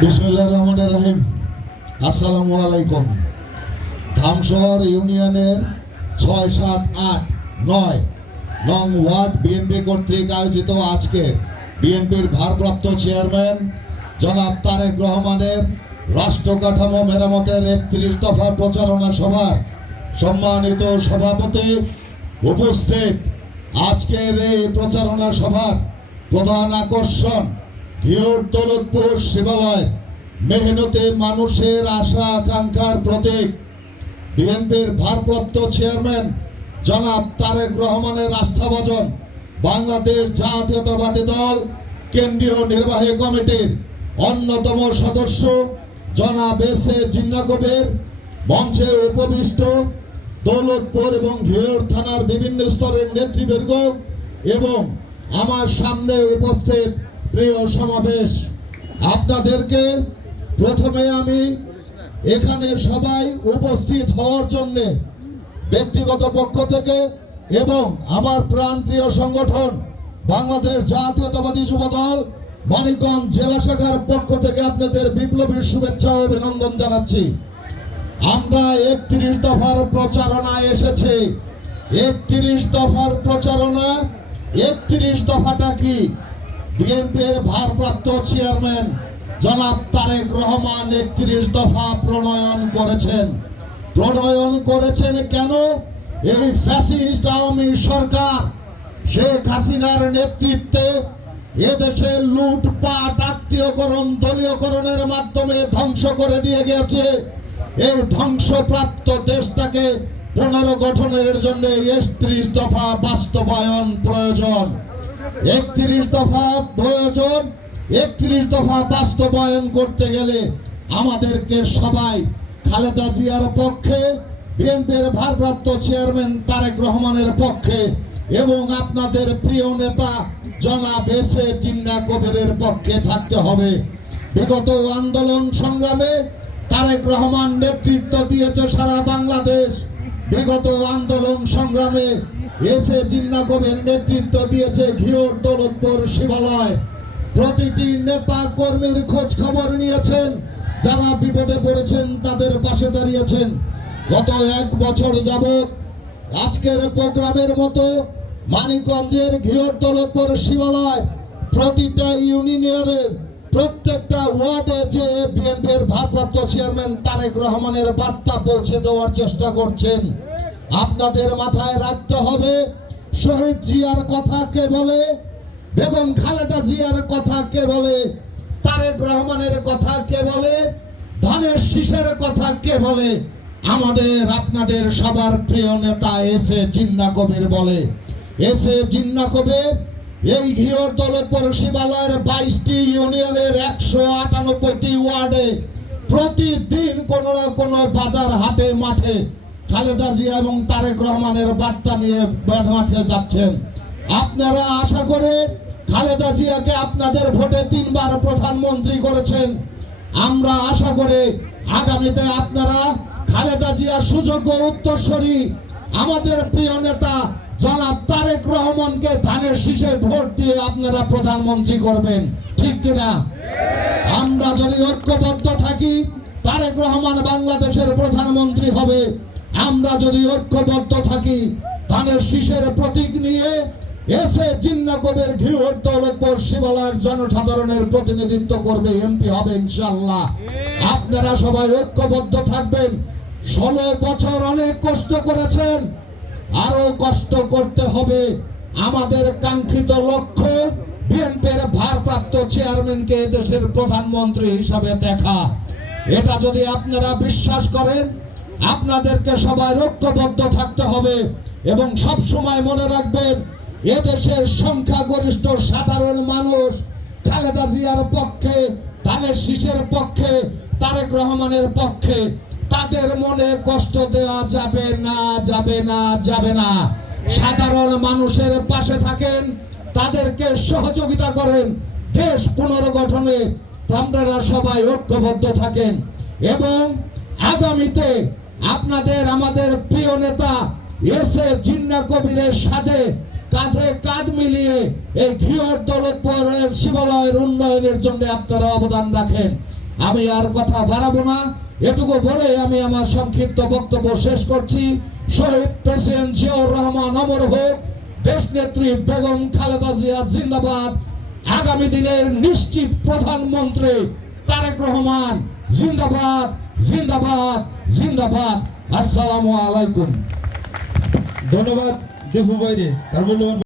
বিসমুল্লাহ রহমান রাহিম। আসসালামু আলাইকুম। ধামশহর ইউনিয়নের ছয় সাত আট নয় নং ওয়ার্ড বিএনপি কর্তৃক আয়োজিত আজকে বিএনপির ভারপ্রাপ্ত চেয়ারম্যান জনাব তারেক রহমানের রাষ্ট্র কাঠামো মেরামতের একত্রিশ দফা প্রচারণা সভা সম্মানিত সভাপতি উপস্থিত। আজকের এই প্রচারণা সভার প্রধান আকর্ষণ ঘিওর দৌলতপুর শিবালয় মেহনতে মানুষের আশা আকাঙ্ক্ষার প্রতীক। বিএনপির ভারপ্রাপ্ত চেয়ারম্যান জনাব তারেক রহমানের আস্থাভাজন বাংলাদেশ জাতীয়তাবাদী দল কেন্দ্রীয় নির্বাহী কমিটির অন্যতম সদস্য জনাব এস এ জিন্নাকবের মঞ্চে উপবিষ্ট দৌলতপুর এবং ঘিওর থানার বিভিন্ন স্তরের নেতৃবৃন্দ এবং আমার সামনে উপস্থিত প্রিয় সমাবেশ, আপনাদেরকে প্রথমে আমি এখানে সবাই উপস্থিত হওয়ার জন্য ব্যক্তিগত পক্ষ থেকে এবং আমার প্রাণপ্রিয় সংগঠন, বাংলাদেশ জাতীয়তাবাদী যুব দল মানিকগঞ্জ জেলা শাখার পক্ষ থেকে আপনাদের বিপ্লবীর শুভেচ্ছা ও অভিনন্দন জানাচ্ছি। আমরা একত্রিশ দফার প্রচারণায় এসেছি। একত্রিশ দফার প্রচারণা, একত্রিশ দফাটা কি? বিএনপির ভারপ্রাপ্ত চেয়ারম্যান জনাব তারেক রহমান একত্রিশ দফা প্রণয়ন করেছেন। প্রণয়ন করেছেন কেন? এই ফ্যাসিস্ট আওয়ামী সরকার শেখ হাসিনার নেতৃত্বে এদেশে লুটপাট, আত্মীয়করণ, দলীয়করণের মাধ্যমে ধ্বংস করে দিয়ে গেছে এই ধ্বংসপ্রাপ্ত দেশটাকে পুনর্গঠনের জন্য একত্রিশ দফা বাস্তবায়ন প্রয়োজন। একত্রিশ দফা প্রয়োজন, একত্রিশ দফা বাস্তবায়ন করতে গেলে আমাদেরকে সবাই খালেদা জিয়ার পক্ষে, বিএনপির ভারপ্রাপ্ত চেয়ারম্যান তারেক রহমানের পক্ষে এবং আপনাদের প্রিয় নেতা জনাব এস এ জিন্না কবিরের পক্ষে থাকতে হবে। বিগত আন্দোলন সংগ্রামে তারেক রহমান নেতৃত্ব দিয়েছে সারা বাংলাদেশ। বিগত আন্দোলন সংগ্রামে এসে জিন্না কবির নেতৃত্ব দিয়েছে ঘিওর দৌলতপুর শিবালয়। প্রতিটি নেতা কর্মীর খোঁজ খবর নিয়েছেন, যারা বিপদে পড়েছেন তাদের পাশে দাঁড়িয়েছেন। গত এক বছর যাবত আজকের প্রোগ্রামের মতো মানিকগঞ্জের ঘিওর দৌলতপুর শিবালয় প্রতিটা ইউনিয়নের প্রত্যেকটা ওয়ার্ডে যে বিএনপির ভারপ্রাপ্ত চেয়ারম্যান তারেক রহমানের বার্তা পৌঁছে দেওয়ার চেষ্টা করছেন। আপনাদের মাথায় রাখতে হবে, শহীদ জিয়ার কথা কে বলে, বেগম খালেদা জিয়ার কথা কে বলে, তারেক রহমানের কথা কে বলে, ধানের শীষের কথা কে বলে? আমাদের, আপনাদের সবার প্রিয় নেতা এসে জিন্না কবির বলে, এসে জিন্না কবির এই ঘিওর দৌলতপুর শিবালয়ের বাইশটি ইউনিয়নের একশো আটানব্বইটি ওয়ার্ডে প্রতিদিন কোনো না কোনো বাজার হাটে, মাঠে খালেদা জিয়া এবং তারেক রহমানের বার্তা নিয়ে মাঠে যাচ্ছেন। আপনারা আশা করে খালেদা জিয়াকে আপনাদের ভোটে তিনবার প্রধানমন্ত্রী করেছেন। আমরা আশা করে আগামীতে আপনারা খালেদা জিয়ার সুযোগ্য উত্তরসূরি আমাদের প্রিয় নেতা জনাব তারেক রহমানকে ধানের শীষে ভোট দিয়ে আপনারা প্রধানমন্ত্রী করবেন। ঠিক কিনা? আমরা যদি ঐক্যবদ্ধ থাকি, তারেক রহমান বাংলাদেশের প্রধানমন্ত্রী হবে। আমরা যদি ঐক্যবদ্ধ থাকি ধানের শীষের প্রতীক নিয়ে এসে জিন্না কবির ঘিউর দৌলতপুর শিবালয়ের জনসাধারণের প্রতিনিধিত্ব করবে এমপি হবে ইনশাল্লাহ আপনারা সবাই ঐক্যবদ্ধ থাকবেন। ষোলো বছর অনেক কষ্ট করেছেন আরও কষ্ট করতে হবে। আমাদের কাঙ্ক্ষিত লক্ষ্য বিএনপির ভারপ্রাপ্ত চেয়ারম্যানকে দেশের প্রধানমন্ত্রী হিসাবে দেখা। এটা যদি আপনারা বিশ্বাস করেন আপনাদেরকে সবাই ঐক্যবদ্ধ থাকতে হবে এবং সব সময় মনে রাখবেন, এদেশের সংখ্যাগরিষ্ঠ সাধারণ মানুষ খালেদা জিয়ার পক্ষে ধানের শীষের পক্ষে, তারেক রহমানের পক্ষে, তাদের মনে কষ্ট দেওয়া যাবে না যাবে না যাবে না। সাধারণ মানুষের পাশে থাকেন, তাদেরকে সহযোগিতা করেন, দেশ পুনর্গঠনে আপনারা সবাই ঐক্যবদ্ধ থাকেন এবং আগামীতে আপনাদের, আমাদের প্রিয় নেতা এসে জিন্না কবিরের সাথে কাঁধে কাঁধ মিলিয়ে এই ঘিওর দৌলতপুরের শিবালয়ের উন্নয়নের জন্য আপনারা অবদান রাখেন। আমি আর কথা বাড়াবো না। এটুকু বলে আমি আমার সংক্ষিপ্ত বক্তব্য শেষ করছি। শহীদ প্রেসিডেন্ট জিয়াউর রহমান অমর হোক দেশ নেত্রী বেগম খালেদা জিয়া জিন্দাবাদ। আগামী দিনের নিশ্চিত প্রধানমন্ত্রী তারেক রহমান জিন্দাবাদ জিন্দাবাদ। জিন্দাবাদ আসসালামু আলাইকুম। ধন্যবাদ দেবু বাইরে তার মূল্যবান